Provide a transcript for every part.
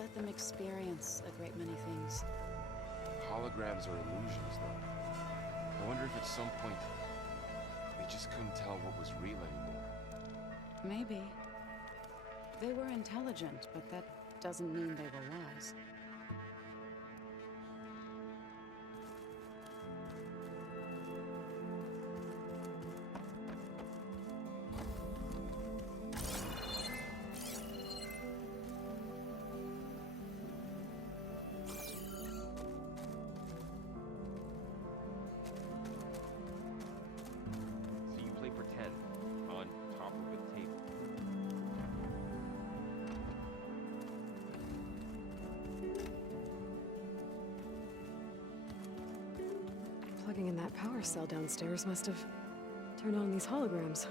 let them experience a great many things. Holograms are illusions, though. I wonder if at some point they just couldn't tell what was real anymore. Maybe. They were intelligent, but that doesn't mean they were wise. So you play pretend on top of a table. Plugging in that power cell downstairs must have turned on these holograms.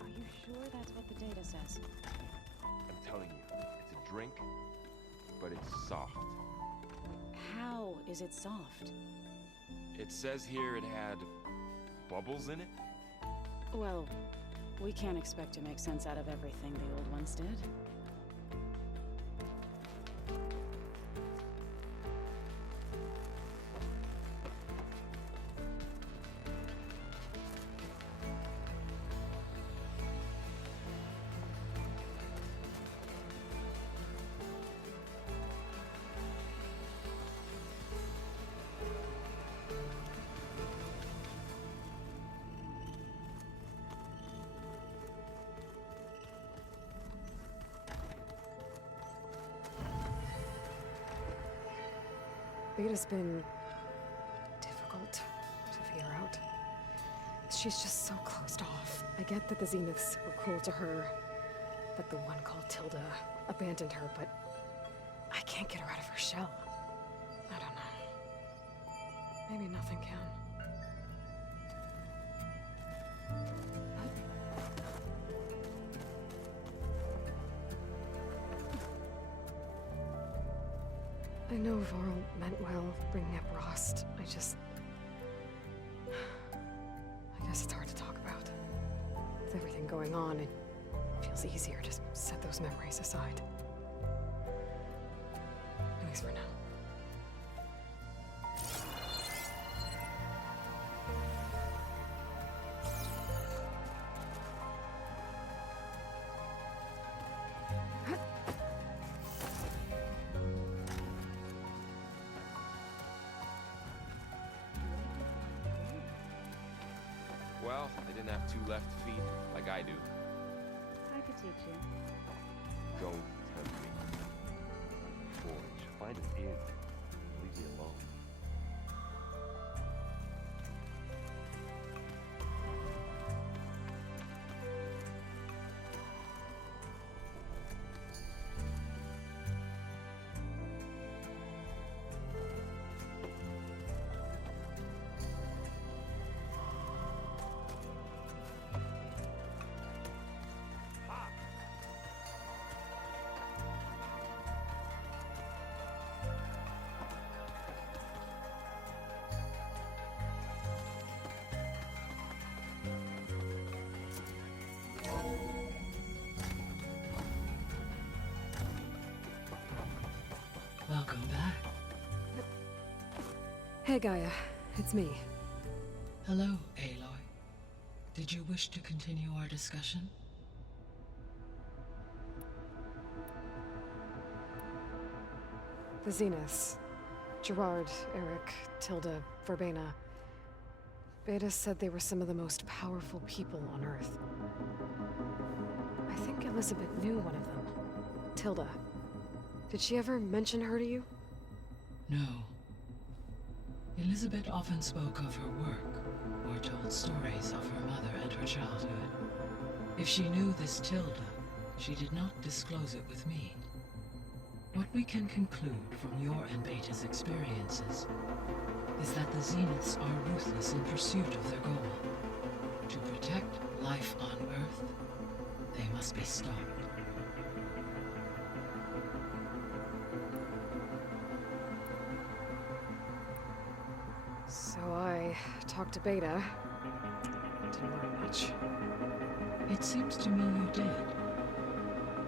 Are you sure that's what the data says? I'm telling you, it's a drink, but it's soft. How is it soft? It says here it had bubbles in it? Well, we can't expect to make sense out of everything the old ones did. Beta's been difficult to figure out. She's just so closed off. I get that the Zeniths were cruel to her, that the one called Tilda abandoned her, but I can't get her out of her shell. I don't know. Maybe nothing can. I know Varl meant well bringing up Rost. I guess it's hard to talk about. With everything going on, it feels easier to set those memories aside. At least for now. Well, they didn't have two left feet like I do. I could teach you. Don't tempt me. Forge, find an inn. Leave me alone. Welcome back. Hey Gaia, it's me. Hello, Aloy. Did you wish to continue our discussion? The Zeniths. Gerard, Eric, Tilda, Verbena. Beta said they were some of the most powerful people on Earth. I think Elizabeth knew one of them. Tilda. Did she ever mention her to you? No. Elizabeth often spoke of her work, or told stories of her mother and her childhood. If she knew this Tilda, she did not disclose it with me. What we can conclude from your and Beta's experiences is that the Zeniths are ruthless in pursuit of their goal. To protect life on Earth, they must be stopped. So I talked to Beta. Didn't learn much. It seems to me you did.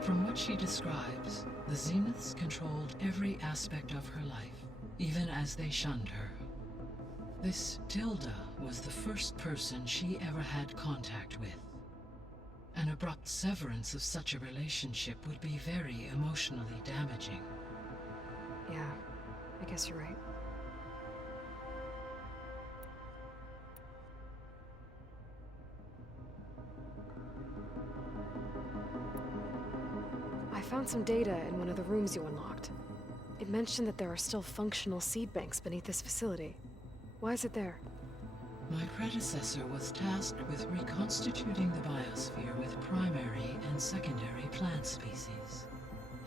From what she describes, the Zeniths controlled every aspect of her life, even as they shunned her. This Tilda was the first person she ever had contact with. An abrupt severance of such a relationship would be very emotionally damaging. Yeah, I guess you're right. I found some data in one of the rooms you unlocked. It mentioned that there are still functional seed banks beneath this facility. Why is it there? My predecessor was tasked with reconstituting the biosphere with primary and secondary plant species.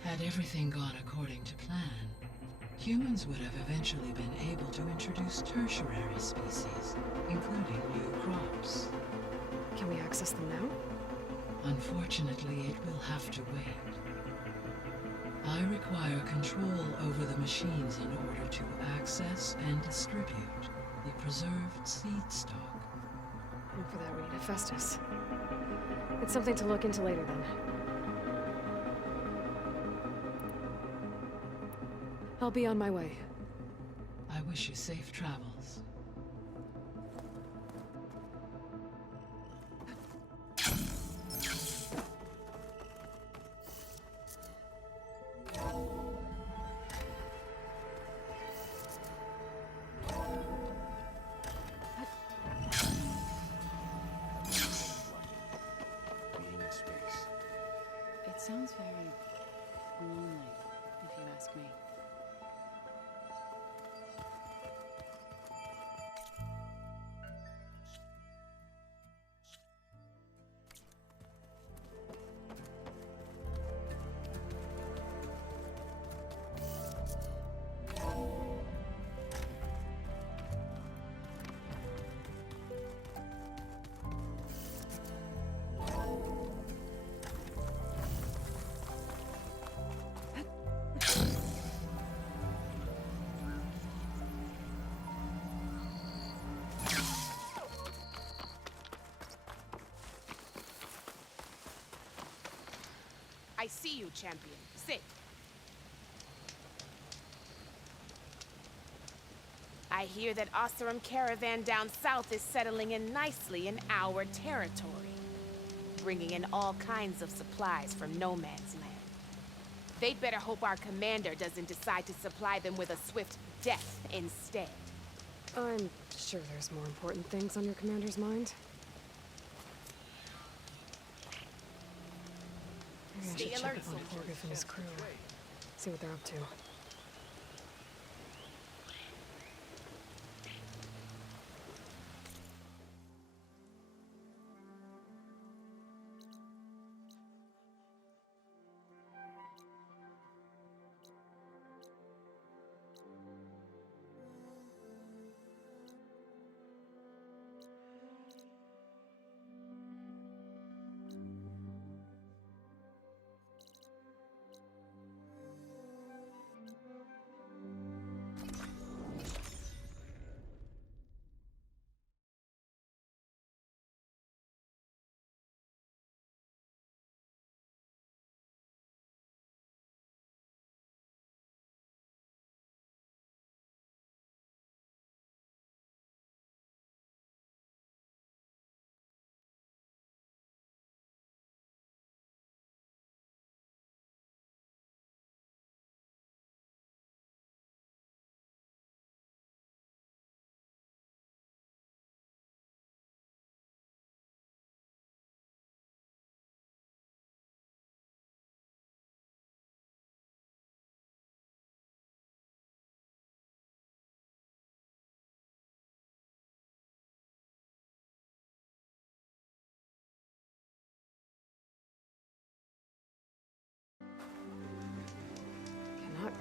Had everything gone according to plan, humans would have eventually been able to introduce tertiary species, including new crops. Can we access them now? Unfortunately, it will have to wait. I require control over the machines in order to access and distribute the preserved seed stock. And for that we need Hephaestus. It's something to look into later then. I'll be on my way. I wish you safe travels. Being in space. It sounds very lonely, if you ask me. I see you, champion. Sit. I hear that Oseram caravan down south is settling in nicely in our territory, bringing in all kinds of supplies from no man's land. They'd better hope our commander doesn't decide to supply them with a swift death instead. I'm sure there's more important things on your commander's mind. Maybe I Stay should alert, check up on soldiers. Horgriff and his crew. See what they're up to.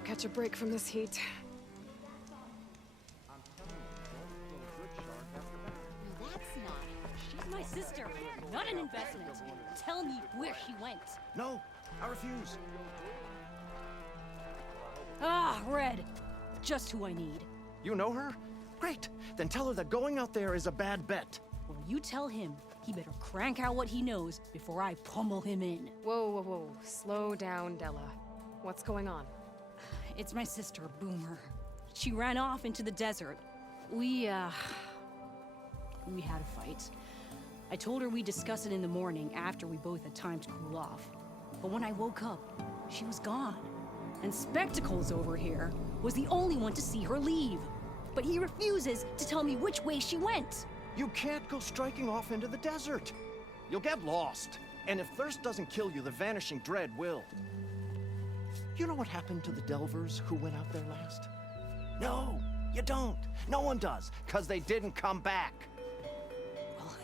catch a break from this heat. That's not. She's my sister, not an investment. Tell me where she went. No, I refuse. Ah, Red. Just who I need. You know her? Great. Then tell her that going out there is a bad bet. Well, you tell him he better crank out what he knows before I pummel him in. Whoa, whoa, whoa. Slow down, Della. What's going on? It's my sister, Boomer. She ran off into the desert. We had a fight. I told her we'd discuss it in the morning after we both had time to cool off. But when I woke up, she was gone. And Spectacles over here was the only one to see her leave. But he refuses to tell me which way she went. You can't go striking off into the desert. You'll get lost. And if thirst doesn't kill you, the vanishing dread will. You know what happened to the Delvers who went out there last? No, you don't. No one does, because they didn't come back. Well,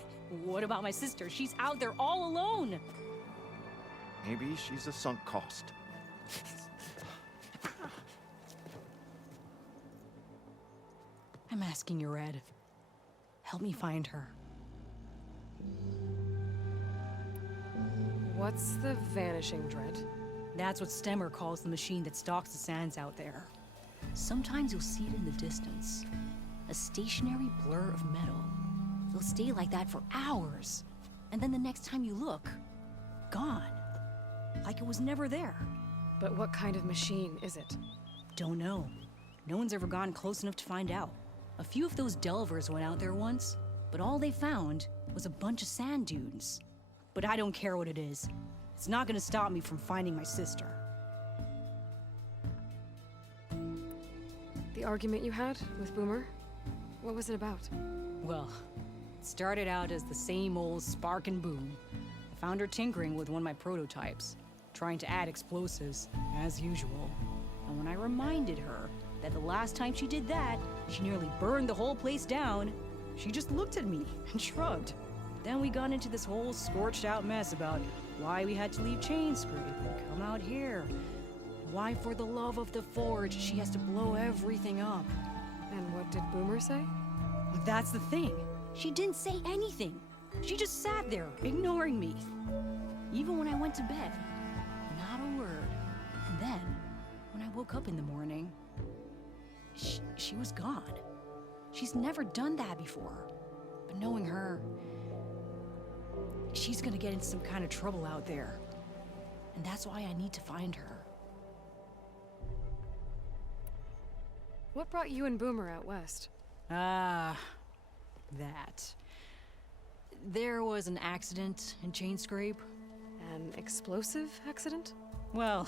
what about my sister? She's out there all alone. Maybe she's a sunk cost. I'm asking you, Red. Help me find her. What's the vanishing dread? That's what Stemmer calls the machine that stalks the sands out there. Sometimes you'll see it in the distance. A stationary blur of metal. It'll stay like that for hours. And then the next time you look, gone. Like it was never there. But what kind of machine is it? Don't know. No one's ever gotten close enough to find out. A few of those delvers went out there once, but all they found was a bunch of sand dunes. But I don't care what it is. It's not gonna stop me from finding my sister. The argument you had with Boomer? What was it about? Well, it started out as the same old spark and boom. I found her tinkering with one of my prototypes, trying to add explosives, as usual. And when I reminded her that the last time she did that, she nearly burned the whole place down, she just looked at me and shrugged. Then we got into this whole scorched out mess about why we had to leave Chainscrape and come out here. Why, for the love of the Forge, she has to blow everything up. And what did Boomer say? Well, that's the thing. She didn't say anything. She just sat there, ignoring me. Even when I went to bed, not a word. And then, when I woke up in the morning, she was gone. She's never done that before. But knowing her, she's gonna get in some kind of trouble out there. And that's why I need to find her. What brought you and Boomer out west? Ah, that. There was an accident in Chainscrape. An explosive accident? Well,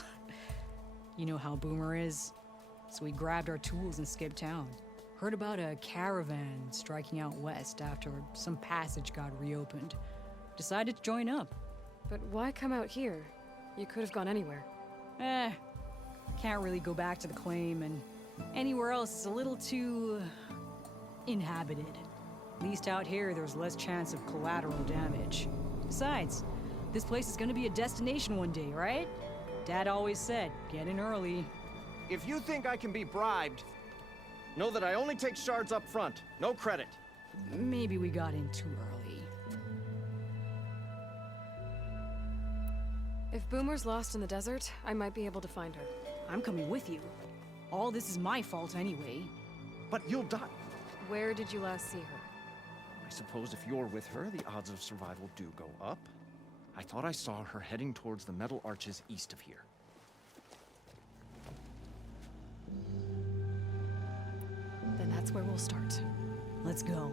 you know how Boomer is. So we grabbed our tools and skipped town. Heard about a caravan striking out west after some passage got reopened. Decided to join up. But why come out here? You could have gone anywhere. Can't really go back to the claim, and anywhere else is a little too inhabited. At least out here, there's less chance of collateral damage. Besides, this place is gonna be a destination one day, right? Dad always said, get in early. If you think I can be bribed, know that I only take shards up front, no credit. Maybe we got in too early. If Boomer's lost in the desert, I might be able to find her. I'm coming with you. All this is my fault anyway. But you'll die. Where did you last see her? I suppose if you're with her, the odds of survival do go up. I thought I saw her heading towards the metal arches east of here. Then that's where we'll start. Let's go.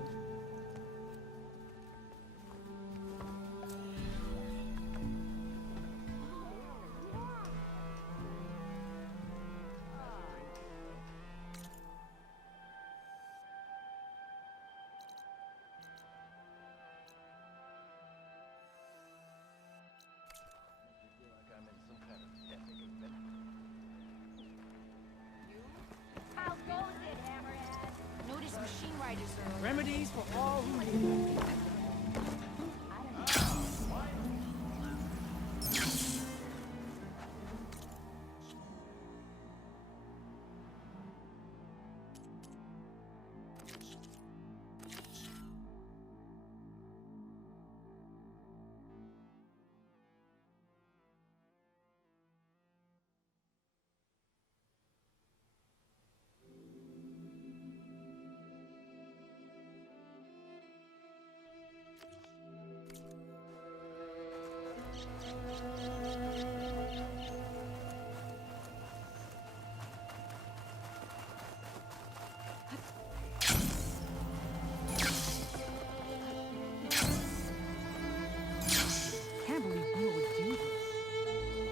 How goes it, Hammerhead? Notice machine riders are... Remedies for all who need them. Can't believe Boo would do this.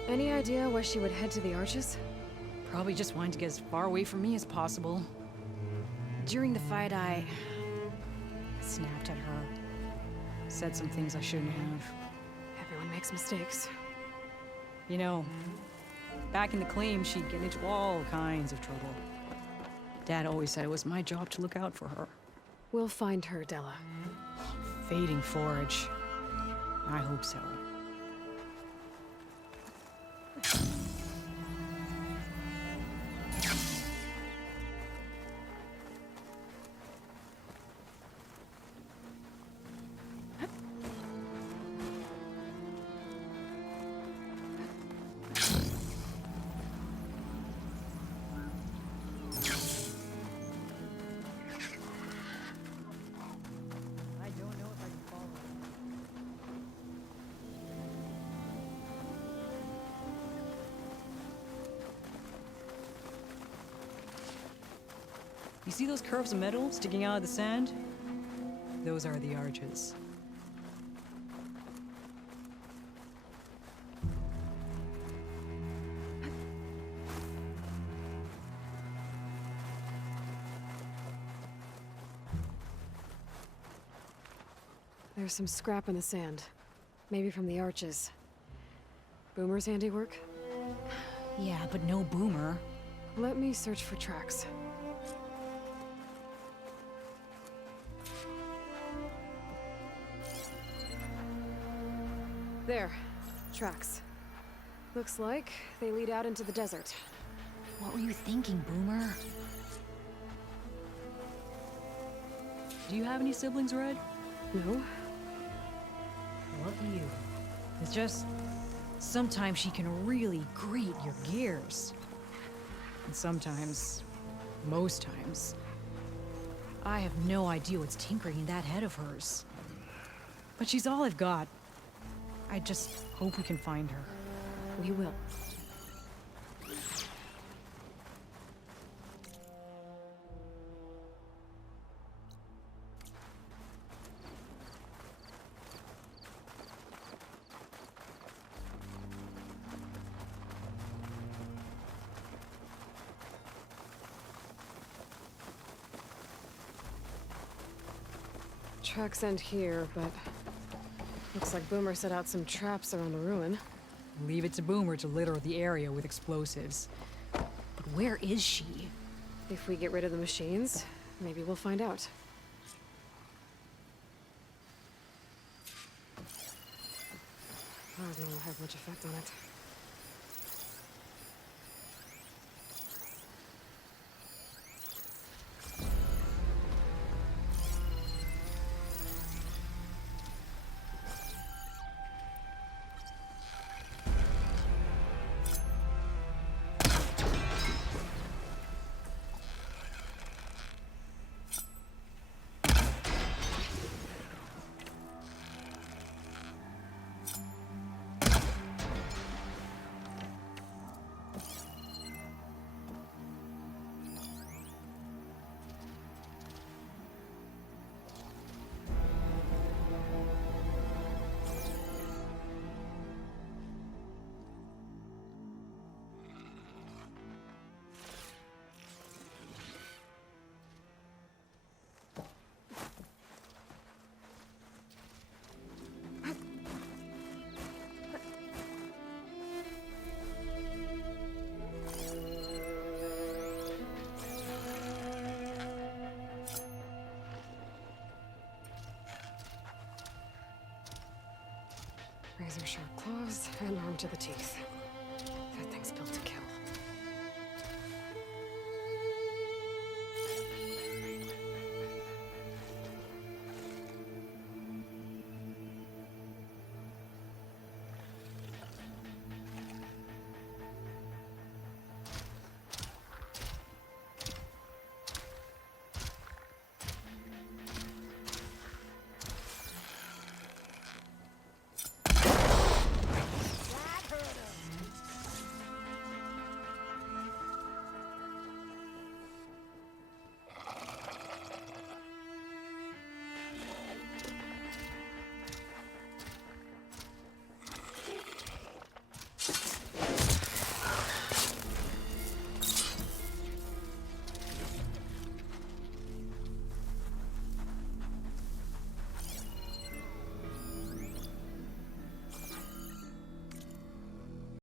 Any idea why she would head to the Arches? Probably just wanted to get as far away from me as possible. During the fight, I snapped at her. Said some things I shouldn't have. Everyone makes mistakes. You know, back in the claim, she'd get into all kinds of trouble. Dad always said it was my job to look out for her. We'll find her, Della. Fading forage. I hope so. I don't know if I can follow it. You see those curves of metal sticking out of the sand? Those are the arches. There's some scrap in the sand. Maybe from the Arches. Boomer's handiwork? Yeah, but no Boomer. Let me search for tracks. There. Tracks. Looks like they lead out into the desert. What were you thinking, Boomer? Do you have any siblings, Red? No? Love you. It's just, sometimes she can really grate your gears. And sometimes, most times, I have no idea what's tinkering in that head of hers. But she's all I've got. I just hope we can find her. We will. Tracks end here, but looks like Boomer set out some traps around the ruin. Leave it to Boomer to litter the area with explosives. But where is she? If we get rid of the machines, maybe we'll find out. Plasma will have much effect on it. Razor-sharp claws and armed to the teeth. That thing's built to kill.